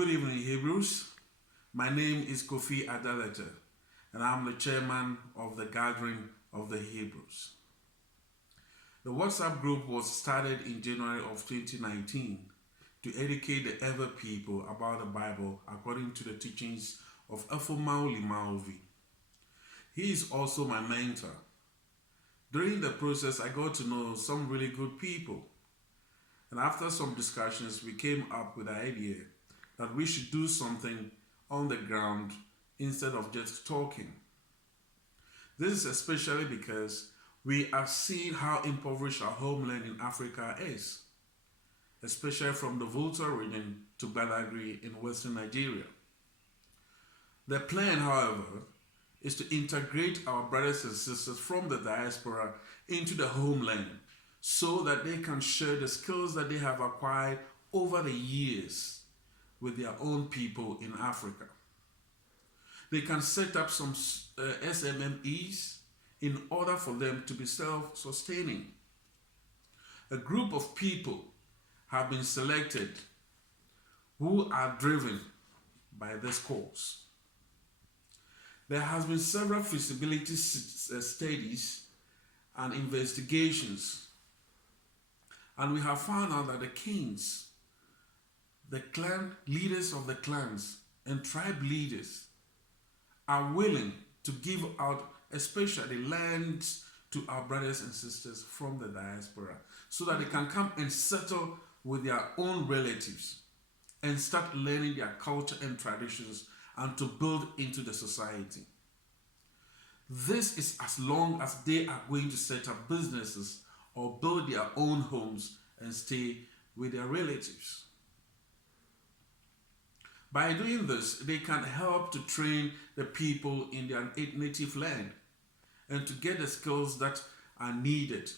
Good evening, Hebrews. My name is Kofi Adalete, and I'm the chairman of the Gathering of the Hebrews. The WhatsApp group was started in January of 2019 to educate the ever people about the Bible according to the teachings of Efumauli Malvi. He is also my mentor. During the process, I got to know some really good people. And after some discussions, we came up with the idea that we should do something on the ground instead of just talking. This is especially because we are seeing how impoverished our homeland in Africa is, especially from the Volta region to Badagry in western Nigeria. The plan, however, is to integrate our brothers and sisters from the diaspora into the homeland so that they can share the skills that they have acquired over the years with their own people in Africa. They can set up some SMMEs in order for them to be self-sustaining. A group of people have been selected who are driven by this cause. There has been several feasibility studies and investigations, and we have found out that the kings, the clan leaders of the clans and tribe leaders are willing to give out especially lands to our brothers and sisters from the diaspora so that they can come and settle with their own relatives and start learning their culture and traditions and to build into the society. This is as long as they are going to set up businesses or build their own homes and stay with their relatives. By doing this, they can help to train the people in their native land and to get the skills that are needed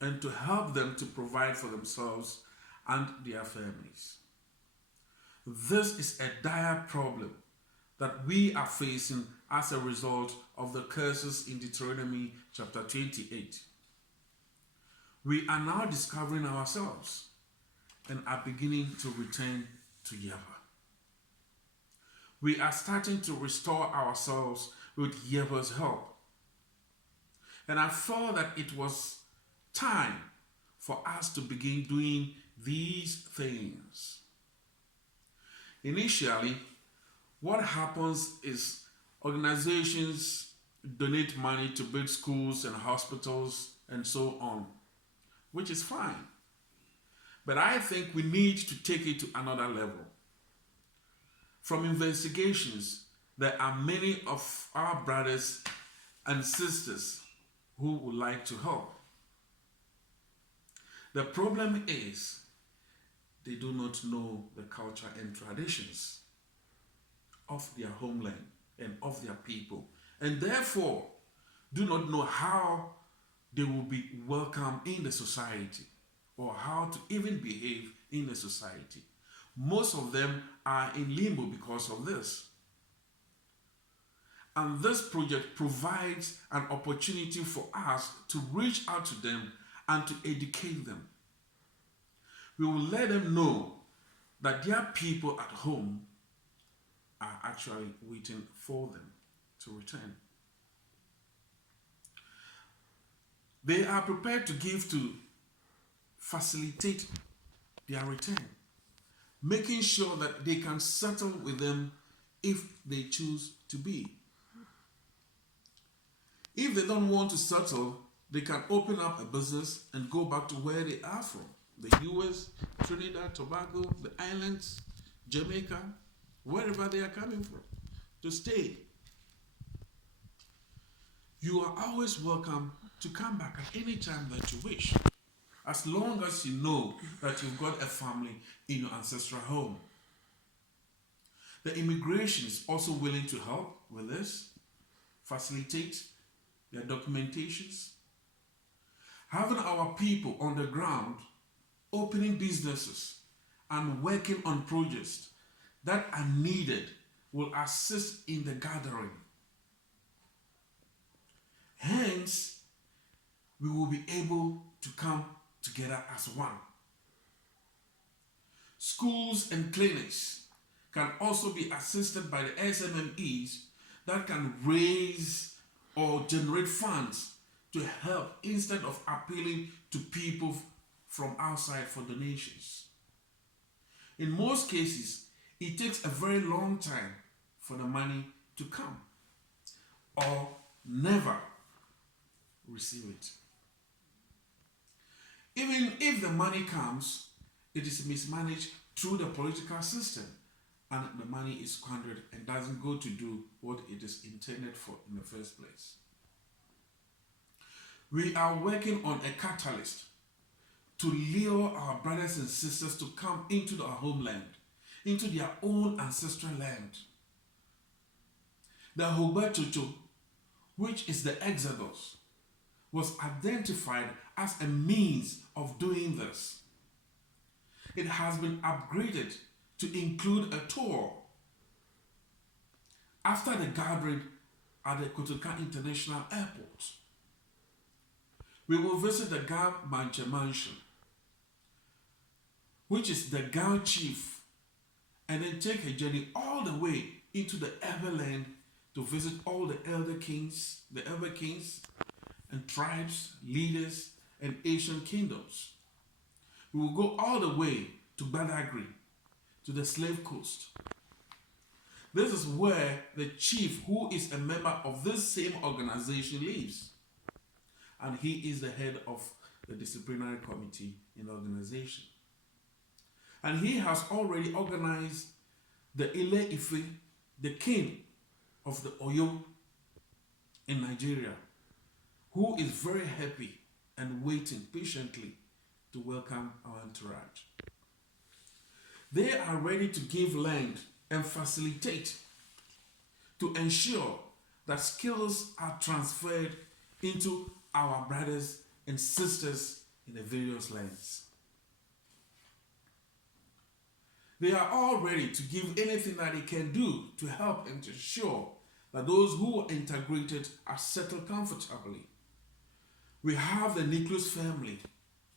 and to help them to provide for themselves and their families. This is a dire problem that we are facing as a result of the curses in Deuteronomy chapter 28. We are now discovering ourselves and are beginning to return to Yahweh. We are starting to restore ourselves with Yahweh's help. And I felt that it was time for us to begin doing these things. Initially, what happens is organizations donate money to build schools and hospitals and so on, which is fine. But I think we need to take it to another level. From investigations, there are many of our brothers and sisters who would like to help. The problem is they do not know the culture and traditions of their homeland and of their people, and therefore do not know how they will be welcome in the society or how to even behave in the society. Most of them are in limbo because of this. And this project provides an opportunity for us to reach out to them and to educate them. We will let them know that their people at home are actually waiting for them to return. They are prepared to give to facilitate their return, making sure that they can settle with them if they choose to be. If they don't want to settle, they can open up a business and go back to where they are from. The US, Trinidad, Tobago, the islands, Jamaica, wherever they are coming from, to stay. You are always welcome to come back at any time that you wish, as long as you know that you've got a family in your ancestral home. The immigration is also willing to help with this, facilitate their documentations. Having our people on the ground opening businesses and working on projects that are needed will assist in the gathering. Hence, we will be able to come together as one. Schools and clinics can also be assisted by the SMMEs that can raise or generate funds to help instead of appealing to people from outside for donations. In most cases, it takes a very long time for the money to come or never receive it. Even if the money comes, it is mismanaged through the political system and the money is squandered and doesn't go to do what it is intended for in the first place. We are working on a catalyst to lure our brothers and sisters to come into our homeland, into their own ancestral land. The Hubertutu, which is the Exodus, was identified as a means of doing this. It has been upgraded to include a tour. After the gathering at the Kotoka International Airport, we will visit the Ga Manche Mansion, which is the Ga chief, and then take a journey all the way into the Everland to visit all the elder kings and tribes, leaders, and Asian kingdoms. We will go all the way to Badagry, to the Slave Coast. This is where the chief, who is a member of this same organization, lives. And he is the head of the disciplinary committee in the organization. And he has already organized the Ile Ife, the king of the Oyo in Nigeria, who is very happy and waiting patiently to welcome our entourage. They are ready to give land and facilitate to ensure that skills are transferred into our brothers and sisters in the various lands. They are all ready to give anything that they can do to help and to ensure that those who are integrated are settled comfortably. We have the nucleus family,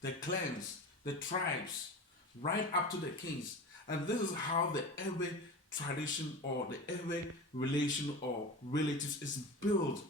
the clans, the tribes, right up to the kings. And this is how the Ewe tradition or the Ewe relation or relatives is built